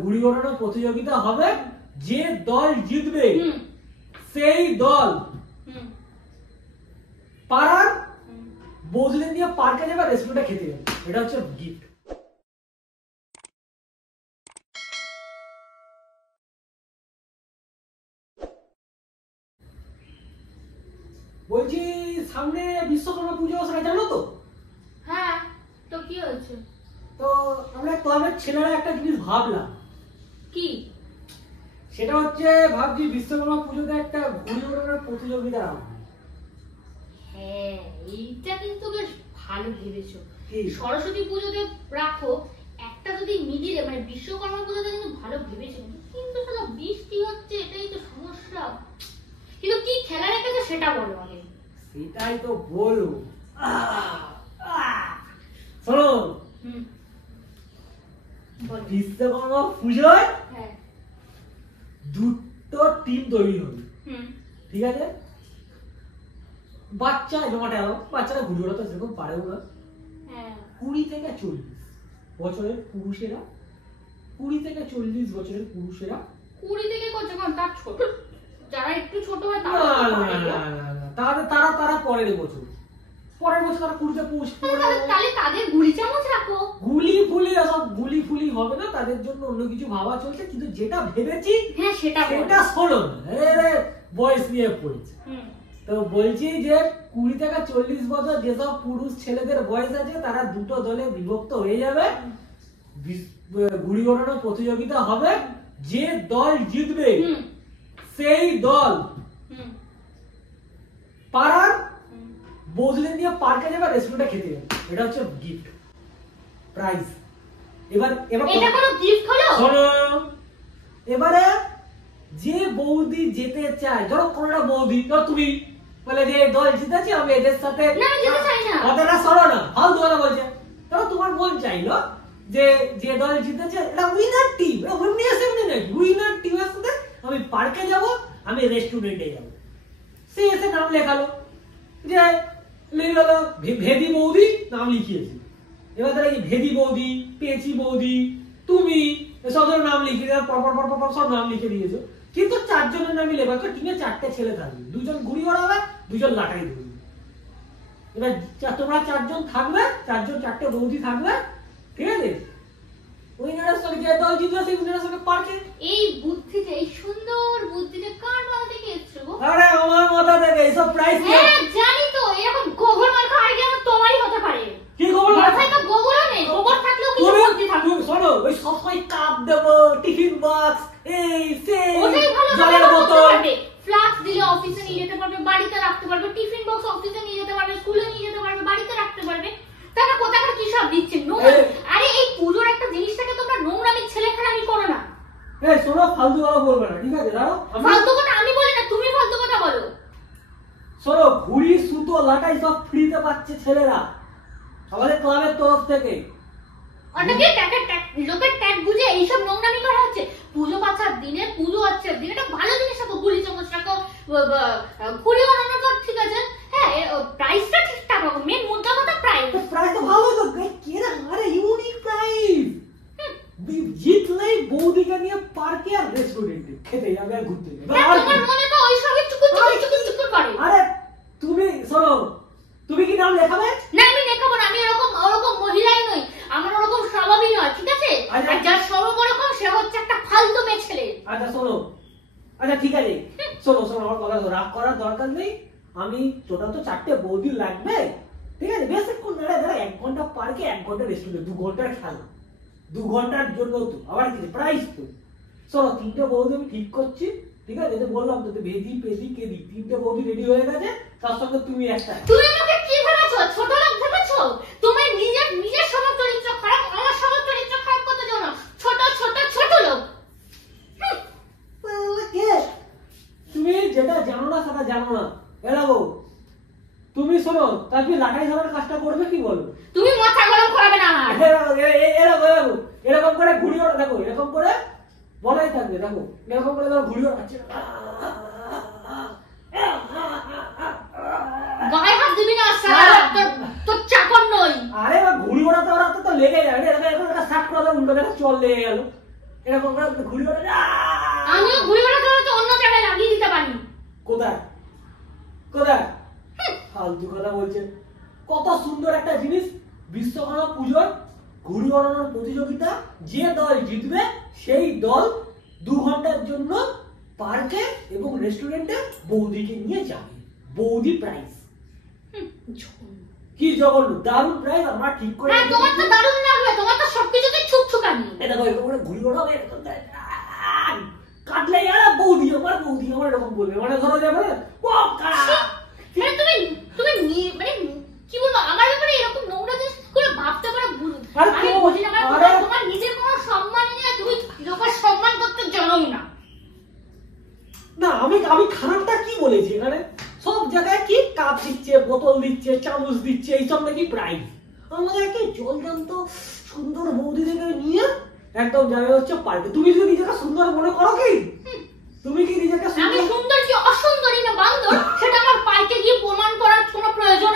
ঘুড়ি ওড়ানো প্রতিযোগিতা হবে, যে দল জিতবে সেই দল পাড়ার বৌদিদের নিয়ে পার্কে যাবে, রেস্টুরেন্টে খেতে যাবে। এটা হচ্ছে গিফট। বলছি সামনে বিশ্বকর্মা পুজো, সেটা জানো তো? হ্যাঁ, তো কি হয়েছে? তো আমরা ক্লাবের ছেলেরা একটা জিনিস ভাবলাম। কি? সেটা হচ্ছে ভাবছি বিশ্বকর্মা পুজোতে একটা ঘুড়ি ওড়ানোর প্রতিযোগিতা রাখবো। হ্যাঁ, এইটা কিন্তু বেশ ভালো ভেবেছো। কি? সরস্বতী পুজোতে রাখো একটা, যদি মিডিলে মানে বিশ্বকর্মা পুজোতে কিন্তু ভালো ভেবেছো, কিন্তু সারা বৃষ্টি হচ্ছে, এটাই তো সমস্যা। কিন্তু কি খেলা রেখেছে সেটা বলো আগে। সেটাই তো বলো। শোনো, বিশ্বকর্মা পুজোয় দুটো টিম তৈরি হবে, ঠিক আছে? বাচ্চা জমাটা এলো, বাচ্চারা ঘুরে ওড়াতে সেরকম পারেও না। 20 থেকে 40 বছরের পুরুষেরা, 20 থেকে 40 বছরের পুরুষেরা। 20 থেকে করছে কোন? তার ছোট, যারা একটু ছোট হয় তারা পরের বছর তারা 20-তে পৌঁছবে। তাহলে তাদের গুলি চামচ রাখো। গুলি ফুলি হবে না, তাদের জন্য অন্য কিছু ভাবা চলছে। কিন্তু যেটা ভেবেছি সেটা শোনো, বয়স নিয়ে পড়েছে। তো বলছি যে 20 থেকে 40 বছর যেসব পুরুষ ছেলেদের বয়স আছে, তারা দুটো দলে বিভক্ত হয়ে যাবে। ঘুড়ি ওড়ানো প্রতিযোগিতা হবে, যে দল জিতবে সেই দল পাড়ার বৌদিদের নিয়ে পার্কে যাবে, রেস্টুরেন্টে খেতে যাবে। এটা হচ্ছে গিফট প্রাইজ। এবার এটা কোনো গিফট হলো? শোনো, এবারে যে বৌদি যেতে চায়, ধরো কোনটা বৌদি, ধরো তুমি বলে যে দল জিতেছে, আমি এদের সাথে না, যেতে চাই না। কথাটা শোনো না, ফালতু কথা বলছে। ধরো তোমার মন চাইলো যে দল জিতেছে, এটা উইনার টিম, এটা উইনার টিমের সাথে আমি পার্কে যাব, আমি রেস্টুরেন্টে যাব। সে এসে নাম লেখালো, যে লেখালো ভেদি বৌদি, নাম লিখিয়েছে। এবার তারা এই ভেদি বৌদি, পেঁচি বৌদি, তুমি সব নাম লিখিয়ে পর সব নাম লিখে দিয়েছো। কিন্তু 4 জনের নামই লেখা, টিমে 4টে ছেলে থাকবে, 2 জন ঘুড়ি ওড়াবে, 2 জন লাটাই ধরবে। এবার তোমরা 4 জন থাকবে, 4 জন 4টে বৌদি থাকবে, ঠিক আছে? উইনারের সঙ্গে যে দল জিতবে সেই উইনারের সঙ্গে পার্কে। এই বুদ্ধিতে, এই সুন্দর বুদ্ধিতে কার মাথা থেকে এসেছে গো? আরে আমার মাথা থেকে এইসব প্রাইস। হ্যাঁ জানি তো, এরকম গোবর মার্কা আইডিয়া তোমারই হতে পারে। কি গোবর? মাথায় তো গোবরও নেই, গোবর থাকলেও কিছু বুদ্ধি থাকবে। শোনো, ওই সবসময় কাপ দেবো, টিফিন বক্স, এই সেই ওটাই ভালো, জলের বোতল, ফ্লাস্ক দিলে অফিসে নিয়ে যেতে পারবে, বাড়িতে রাখতে পারবে। টিফিন বক্স অফিসে নিয়ে যেতে পারবে, স্কুলে নিয়ে যেতে পারবে, বাড়িতে রাখতে পারবে। তারা কোথাকার কি সব দিচ্ছে। আরে এই পুজোর একটা জিনিসটাকে তোমরা নোংরামি ছেলেখেলামি করো না। এই শোনো, ফালতু কথা বলবে না, ঠিক আছে? দাঁড়াও, ফালতু কথা আমি বলি না, তুমি ফালতু কথা বলো। শোনো, ঘুড়ি, সুতো, লাটাই সব ফ্রিতে পাচ্ছে ছেলেরা আমাদের ক্লাবের তরফ থেকে। ওটাকে লোকের ট্যাগ বুঝে এইসব নোংরামি করা হচ্ছে। পুজো পাচার দিনে, পুজো হচ্ছে দিনে একটা ভালো জিনিস রাখো, গুলি চামচ রাখো, ঘুড়ি ওড়ানো তো ঠিক আছে। হ্যাঁ, প্রাইসটা ঠিকঠাক রাখো, মেন মুদ্রা কথা প্রাইস। প্রাইস তো ভালো তো, কেনা আরে ইউনিক প্রাইস। জিতলেই বৌদিকে নিয়ে পার্কে আর রেস্টুরেন্টে খেতে যাবে আর ঘুরতে যাবে। তোমার মনে তো ওই সবই চুকুর করে। আরে তুমি শোনো, তুমি কি নাম লেখাবে? না, আমি লেখাবো না। আমি ওরকম মহিলাই নই, আমার ওরকম স্বভাবই নয়, ঠিক আছে? আর যার স্বভাব ওরকম, সে হচ্ছে একটা ফালতু মেয়ে ছেলে। আচ্ছা শোনো, আচ্ছা ঠিক আছে, শোনো আমার কথা রাগ করার দরকার নেই। আমি টোটাল তো 4টে বৌদি লাগবে, ঠিক আছে? বেশিক্ষণ দাঁড়া, 1 ঘন্টা পার্কে, 1 ঘন্টা রেস্টুরেন্টে, 2 ঘন্টার খেলা, 2 ঘন্টার জন্য তো আবার কিছু প্রাইস তো। শোনো, 3টে বৌদি আমি ঠিক করছি, ঠিক আছে? যে বললাম তো, ভেদি পেদি কেদি, 3টে বৌদি রেডি হয়ে গেছে, তার সঙ্গে তুমি একটা। তুমি আমাকে কি ভেবেছো? ছোট লোক ভেবেছো? তোমার নিজের স্বভাব চরিত্র খারাপ, আমার স্বভাব চরিত্র খারাপ করতে যাও না। ছোট লোক। তুমি যেটা জানো না সেটা জানো না। এলাবো তুমি শোনো, তার তুমি লাটাই ধরার কাজটা করবে, কি বলো? তুমি মাথা গরম করাবে না আমার। এরকম করে ঘুড়ি ওড়া, দেখো এরকম করে বলাই থাকবে, দেখো এরকম করে ঘুড়ি ওড়াচ্ছে। দিবি না শালা, তোর চাকর নই। আরে ঘুড়ি ওড়াতে ওড়াতে তো লেগে যাবে, এরকম একটা শার্ট করে উল্টো দিকে চল লেগে গেল, এরকম করে ঘুড়ি ওড়াতে। আমিও ঘুড়ি ওড়াতে ওড়াতে অন্য জায়গায় লাগিয়ে দিতে পারি। কোথায় কোথায় ফালতু কথা বলছেন। কত সুন্দর একটা জিনিস, বিশ্বকর্মা পুজোর ঘুড়ি ওড়ানোর প্রতিযোগিতা, যে দল জিতবে সেই দল 2 ঘন্টার জন্য পার্কে এবং রেস্টুরেন্টে বৌদিকে নিয়ে যাবে, বৌদি প্রাইজ। কি জঘন্য, দারুণ প্রাইজ আমরা ঠিক করে। হ্যাঁ তোমার তো দারুণ লাগবে, তোমার তো সবকিছুতে ছুকছুকানি। এটা ওরা ঘুড়ি ওড়াবে কাটলে যারা বৌদি আমার এরকম বলবে, মানে ধরো যাবে তুমি মানে কি বলবো আমার ব্যাপারে এরকম নোংরা জিনিস করে ভাবতে পারো। আমি বুঝি না, তোমার নিজের কোনো সম্মান নেই, তুমি লোকের সম্মান করতে জানো না। না আমি খারাপটা কি বলেছি, এখানে সব জায়গায় কি কাপ দিচ্ছে, বোতল দিচ্ছে, চামচ দিচ্ছে, এইসব নাকি প্রাইজ। আমাদেরকে জলজান্ত সুন্দর বৌদিদেরকে নিয়ে একদম যাবে হচ্ছে পার্কে। তুমি যদি নিজেকে সুন্দর মনে করো, কি তুমি কি নিজেকে আমি সুন্দর কি অসুন্দরী না বান্দর সেটা আমার পার্কে গিয়ে প্রমাণ করার কোনো প্রয়োজন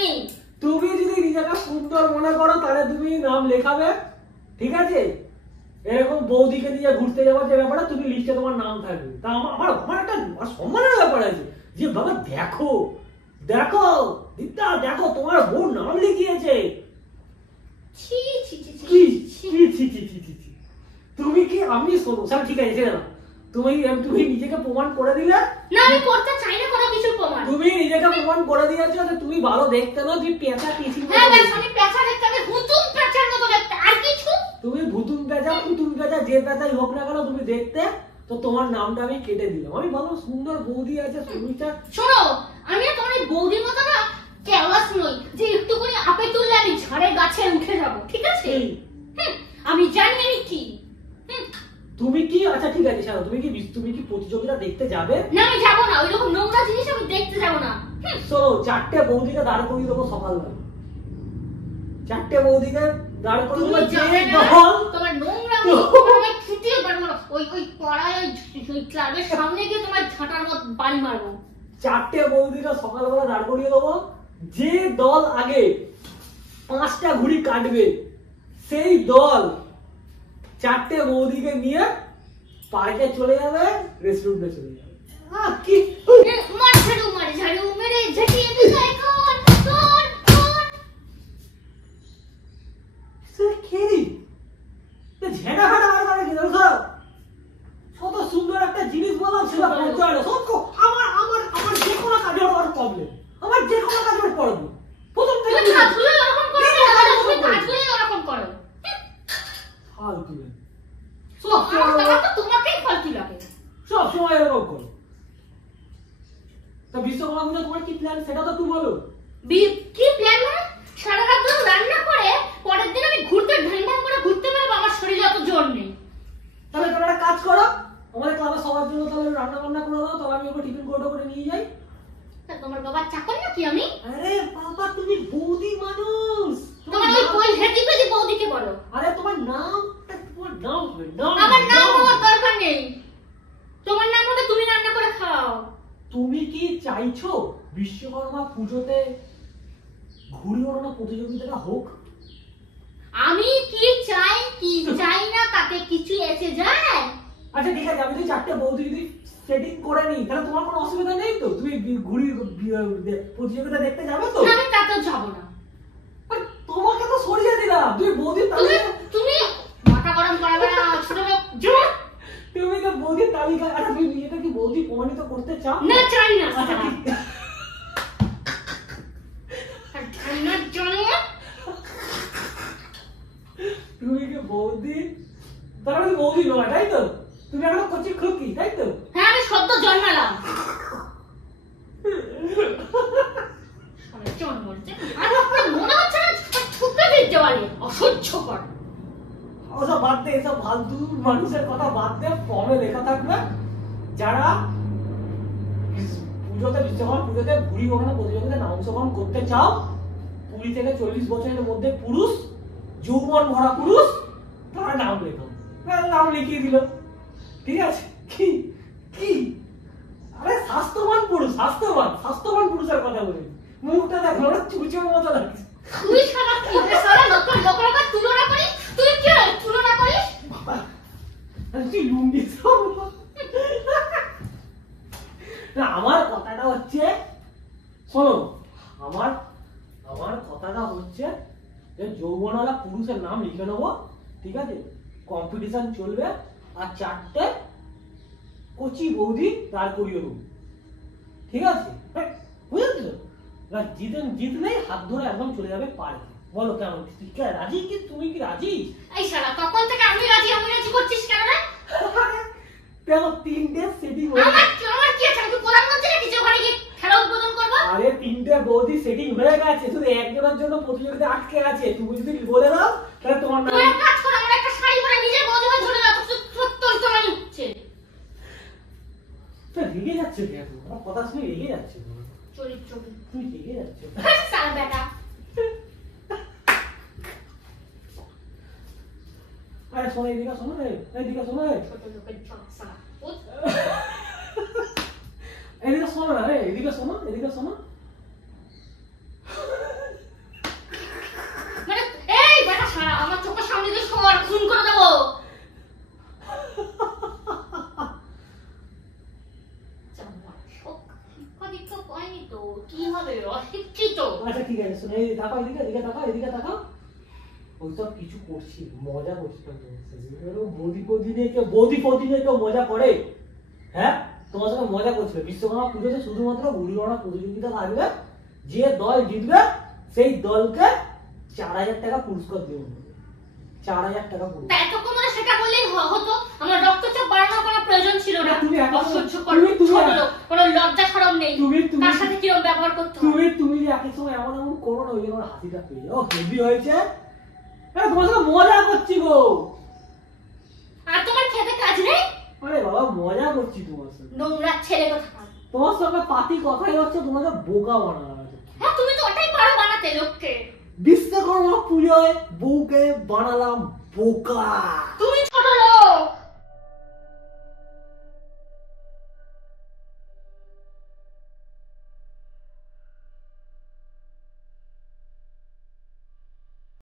নেই। তুমি যদি নিজেকে সুন্দর মনে করো তাহলে তুমি নাম লেখাবে, ঠিক আছে? এরকম বৌদিকে নিয়ে ঘুরতে যাওয়ার যে ব্যাপারটা, তুমি লিস্টে তোমার নাম থাকবে। তা আমার একটা সম্মানের ব্যাপার আছে যে বাবা দেখো দেখো দিদা দেখো তোমার বউ নাম লিখিয়েছে। ছি ছি ছি কি ছি ছি ছি ছি ছি, তুমি কি আমি শোনো স্যার, ঠিক আছে ছেড়ে দাও। তুমি নিজেকে প্রমাণ করে দিলে না, আমি করতে চাই না কোনো কিছু প্রমাণ। তুমি নিজেকে প্রমাণ করে দিয়েছো যে তুমি ভালো দেখতে না, তুমি পেঁচা পিছি। হ্যাঁ ব্যাস, আমি পেঁচা দেখতে, আমি হুতুম পেঁচার মতো দেখতে, আর কিছু। তুমি ভুতুম পেঁচা কুতুম পেঁচা যে পেঁচাই হোক না কেন তুমি দেখতে, তো তোমার নামটা আমি কেটে দিলাম। আমি ভালো সুন্দর বৌদি আছে সুমিতা। শোনো, আমি না তোমার এই বৌদির মতো না কেওয়াস নই যে একটুখানি আপে তুললে আমি ঝাড়ের গাছে উঠে যাব, ঠিক আছে? আমি জানি আমি কি। তুমি কি আচ্ছা ঠিক আছে ছাড়ো, তুমি কি প্রতিযোগিতা দেখতে যাবে? না আমি যাবো না, ওইরকম নোংরা জিনিস আমি দেখতে যাবো না। শোনো, 4টে বৌদিকে দাঁড় করিয়ে দেবো সকালবেলা, 4টে বৌদিকে দাঁড় করিয়ে দেবো। তোমার নোংরা আমি ছুটিয়ে পারবো না, ওই পড়ায় ওই ক্লাবের সামনে গিয়ে তোমার ঝাঁটার মত বাড়ি মারবো। 4টে বৌদিকে সকালবেলা দাঁড় করিয়ে দেবো, যে দল আগে 5টা ঘুড়ি কাটবে সেই দল 4টে বৌদিকে নিয়ে পার্কে চলে যাবে, রেস্টুরেন্টে চলে যাবে। কি মার ঝাড়ু মেরে ঝাঁটিয়ে বিদায় কর কর কর। খেলি ঝেড়া ফাটা আর করে কি ধরো, কত সুন্দর একটা জিনিস বললাম সেটা বলতে হয় না। আমার যে কোনো কাজে আমার প্রবলেম, আমার যে কোনো কাজে প্রবলেম। প্রথম থেকে কাজগুলো এরকম করো না, তুমি কাজগুলো এরকম করো। ফালতু তোমাকেই ফালতু লাগে, সব সময় এরকম করো। তা বিশ্বকর্মা পুজো তোমার কি প্ল্যান সেটা তো তুমি বলো। কি প্ল্যান? মানে সারা রাত ধরে রান্না করে পরের দিন আমি ঢ্যাং করে ঘুরতে পারবো, আমার শরীরে অত জোর নেই। তাহলে তোমরা একটা কাজ করো, আমাদের ক্লাবে সবার জন্য তাহলে রান্না বান্না করে দাও, তাহলে আমি ওকে টিফিন করে নিয়ে যাই। তোমার বাবার চাকর নাকি আমি? আরে বাবা তুমি বৌদি মানুষ, তোমার ওই কই হেঁটি পেজি বৌদিকে বলো। আরে তোমার নাম আমার নাম হওয়ার দরকার নেই, তোমার নাম হবে তুমি রান্না করে খাও। তুমি কি চাইছো বিশ্বকর্মা পুজোতে ঘুড়ি ওড়ানো প্রতিযোগিতাটা হোক? আমি কি চাই না তাতে কিছু এসে যায়? আচ্ছা ঠিক আছে, আমি যদি 4টে বৌদি যদি সেটিং করে নিই তাহলে তোমার কোনো অসুবিধা নেই তো? তুমি ঘুড়ি প্রতিযোগিতা দেখতে যাবে তো? আমি তাতেও যাবো না। তোমাকে তো সরিয়ে দিলাম, তুমি বৌদি তুমি মাথা গরম করাবে না ছোট লোক। তুমি তো বৌদির তালিকা, আচ্ছা তুমি নিজেকে কি বৌদি প্রমাণিত করতে চাও? না চাই না। আচ্ছা ঠিক তুমি কি বৌদি, তার মানে বৌদি নয় তাই তো? তুমি এখনো কচি খুকি তাই তো? হ্যাঁ আমি সদ্য জন্মালাম। মনে হচ্ছে না ঠুকরে দিতে পারি, অসহ্যকর। ওসব বাদ দে, এসব ফালতু মানুষের কথা বাদ দে। ফর্মে লেখা থাকবে যারা বিশ্বকর্মা পুজোতে ঘুড়ি ওড়ানো প্রতিযোগিতায় অংশগ্রহণ করতে চাও, 20 থেকে 40 বছরের মধ্যে পুরুষ, যৌবন ভরা পুরুষ, তারা নাম লেখাও। নাম লিখিয়ে দিল, ঠিক আছে? কি কি আরে স্বাস্থ্যবান পুরুষ, স্বাস্থ্যবান পুরুষের কথা বলি, মুখটা দেখো ওরা চুচের মতো লাগছে। তুই সারা কি রে সারা লোকের তুলনা করিস, তুই কি তুলনা করিস? বাবা তুই লুঙ্গি সব না। আমার কথাটা হচ্ছে শোনো, আমার কথাটা হচ্ছে যে যৌবনওয়ালা পুরুষের নাম লিখে নেবো, ঠিক আছে? কম্পিটিশন চলবে আর 4টে কচি বৌদি দাঁড় করিয়ে দেবো, ঠিক আছে? বুঝেছো? জিতলেই হাত ধরে একদম চলে যাবে পার্কে। বলো কেমন? তুই কি রাজি? কি তুমি কি রাজি? এই শালা তখন থেকে আমি রাজি করছিস কেন রে? দেখো 3টে সেটিং আমার কি আছে? আমি প্রধানমন্ত্রী নাকি যে ওখানে গিয়ে খেলা উদ্বোধন করবো? আরে 3টে বৌদি সেটিং হয়ে গেছে, শুধু একজনের জন্য প্রতিযোগিতা আটকে আছে। তুমি যদি বলে দাও তাহলে তোমার নাম। তুই এক কাজ কর, আমার একটা শাড়ি পরে নিজের বৌদি হয়ে ঝরে দাও, তোর তোলানি উঠছে। তুই রেগে যাচ্ছে কেন? আমার কথা শুনে রেগে যাচ্ছে। চরিত্র তুই রেগে যাচ্ছে সারা বেটা। আরে শোনো, এদিকে শোনো রে, এদিকে শোনো রে, ছোট লোকের জলসা। এদিকে শোনো না রে, এদিকে শোনো, এদিকে শোনো। মানে এই বেটা সারা আমার চোখের সামনে দিয়ে সর খুন করে দেবো। শিক্ষা পাইনি তো কি হবে? অশিক্ষিত। আচ্ছা ঠিক আছে, শোনো, এই তাকাও, এদিকে তাকাও, এদিকে তাকাও। ওইসব কিছু করছি, মজা করছি। বৌদি নিয়ে কেউ মজা করে? হ্যাঁ, তোমার সঙ্গে মজা করছিল। বিশ্বকর্মা পুজোতে শুধুমাত্র বুড়ি গণনা প্রতিযোগিতা থাকবে, যে দল জিতবে সেই দলকে 4000 টাকা পুরস্কার দেবো। 4000 টাকা পুরস্কার। এতক্ষণ ধরে সেটা বললেই হতো, আমার রক্তচাপ বাড়ানোর কোনো প্রয়োজন ছিল না। তুমি অসহ্য করো, ছোট লোক, কোনো লজ্জা শরম নেই। তার সাথে কিরকম ব্যবহার করতে হয়? তুমি যে একই সময় এমন করো না, ওই জন্য আমার হাসিটা পেয়ে ও হেভি হয়েছে। হ্যাঁ, তোমার সঙ্গে মজা করছি গো। আর তোমার খেতে কাজ নেই? আরে বাবা, মজা করছি তোমার সঙ্গে। নোংরা ছেলে কোথাকার। তোমার সঙ্গে পাতি কথাই হচ্ছে তোমাকে বোকা বানানো আছে। হ্যাঁ, তুমি তো ওটাই পারো বানাতে লোককে। বিশ্বকর্মা পুজোয় বউকে বানালাম বোকা। তুমি